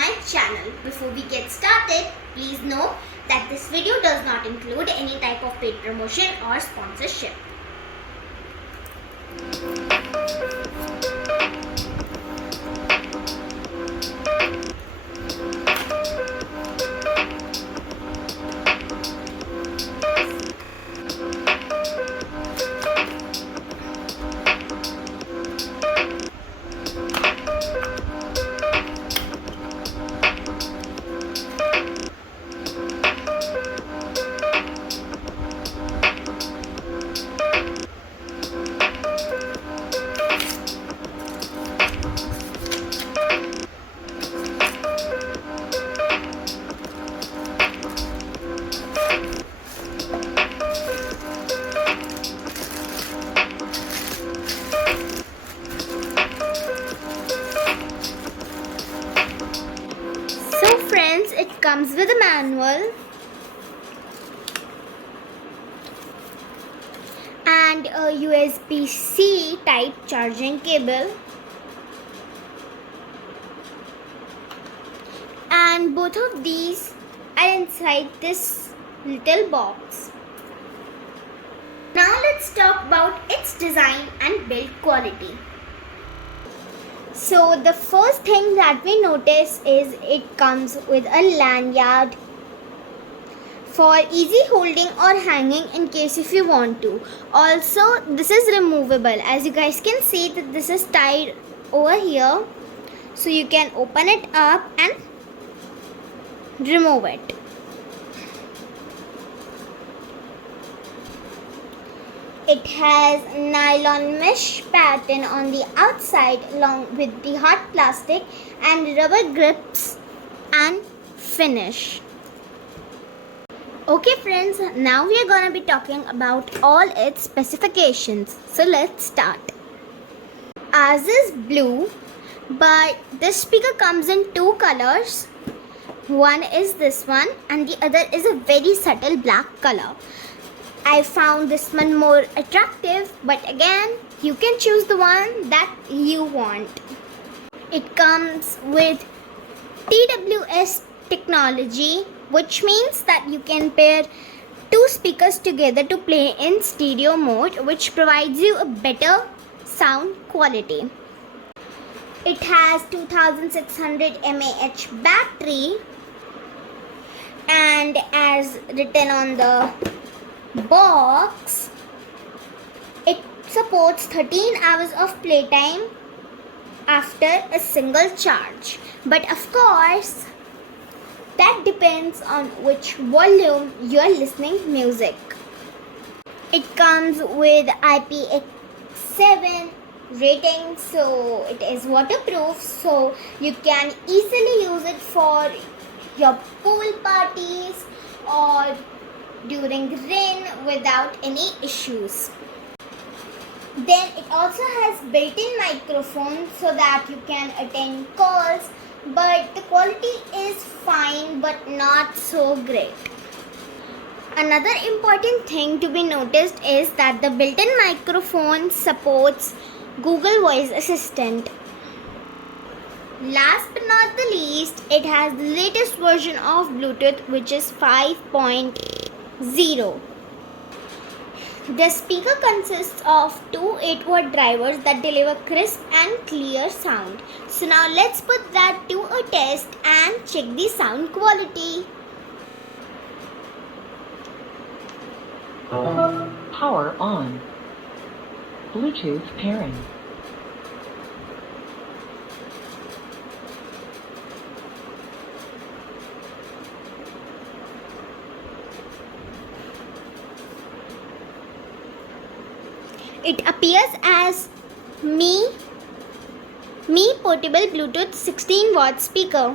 my channel. Before we get started, please note that this video does not include any type of paid promotion or sponsorship. Friends, it comes with a manual and a USB-C type charging cable, and both of these are inside this little box. Now let's talk about its design and build quality. So the first thing that we notice is it comes with a lanyard for easy holding or hanging in case if you want to. Also, this is removable. As you guys can see that this is tied over here, so you can open it up and remove it. It has nylon mesh pattern on the outside along with the hard plastic and rubber grips and finish. Okay friends, now we are going to be talking about all its specifications. So let's start. Ours is blue, but this speaker comes in two colors. One is this one and the other is a very subtle black color. I found this one more attractive, but again, you can choose the one that you want. It comes with TWS technology, which means that you can pair two speakers together to play in stereo mode, which provides you a better sound quality. It has 2600 mAh battery, and as written on the box, it supports 13 hours of playtime after a single charge. But of course, that depends on which volume you are listening music. It comes with IPX7 rating, so it is waterproof, so you can easily use it for your pool parties or during rain without any issues. Then it also has built-in microphone so that you can attend calls, but the quality is fine but not so great. Another important thing to be noticed is that the built-in microphone supports Google Voice Assistant. Last but not the least, it has the latest version of Bluetooth, which is 5.0. The speaker consists of two 8-watt drivers that deliver crisp and clear sound. So now let's put that to a test and check the sound quality. Power on. Bluetooth pairing. It appears as Mi Portable Bluetooth 16-watt speaker.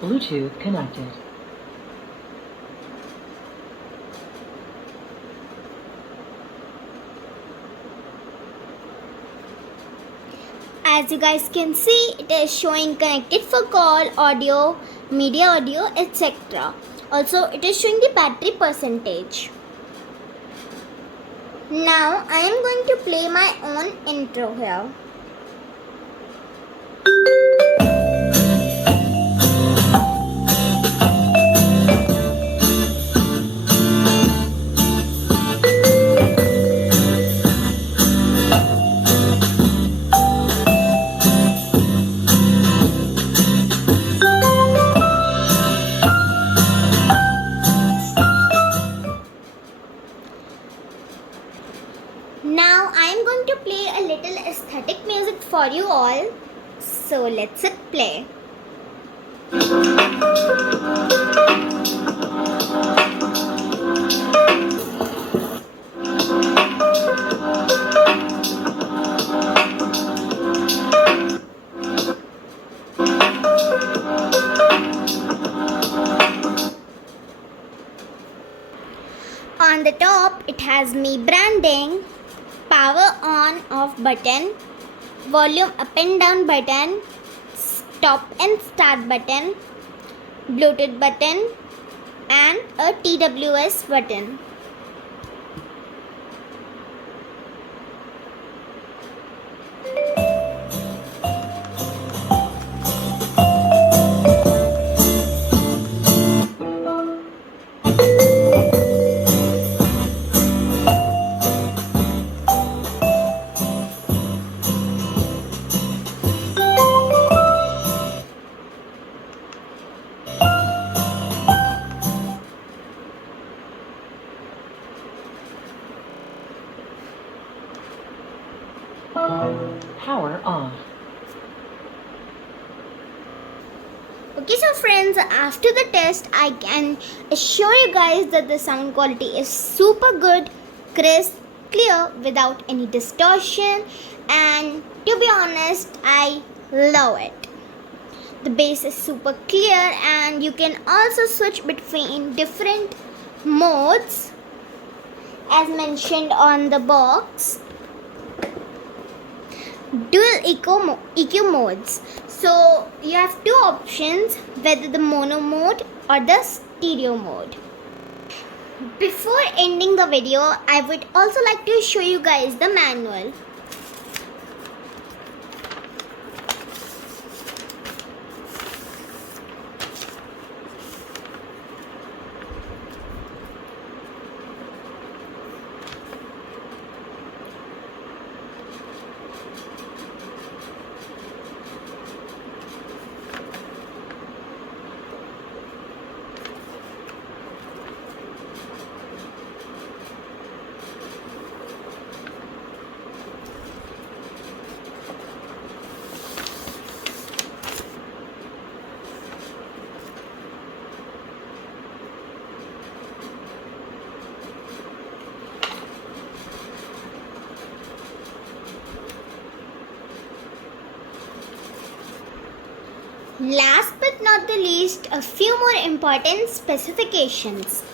Bluetooth connected. As you guys can see, it is showing connected for call, audio, media audio, etc. Also, it is showing the battery percentage. Now, I am going to play my own intro here. Now I am going to play a little aesthetic music for you all. So let's hit play. On the top it has me branding, power on off button, volume up and down button, stop and start button, Bluetooth button, and a TWS button. Power off. Okay, so friends, after the test, I can assure you guys that the sound quality is super good, crisp, clear, without any distortion, and to be honest, I love it. The bass is super clear, and you can also switch between different modes as mentioned on the box. Dual EQ modes. So you have two options, whether the mono mode or the stereo mode. Before ending the video, I would also like to show you guys the manual. Last but not the least, a few more important specifications.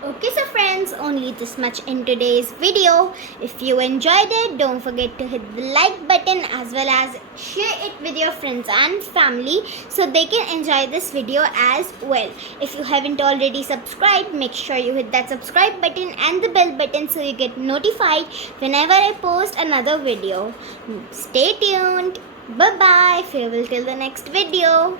Okay, so friends, only this much in today's video. If you enjoyed it, don't forget to hit the like button as well as share it with your friends and family so they can enjoy this video as well. If you haven't already subscribed, make sure you hit that subscribe button and the bell button so you get notified whenever I post another video. Stay tuned. Bye bye. Farewell till the next video.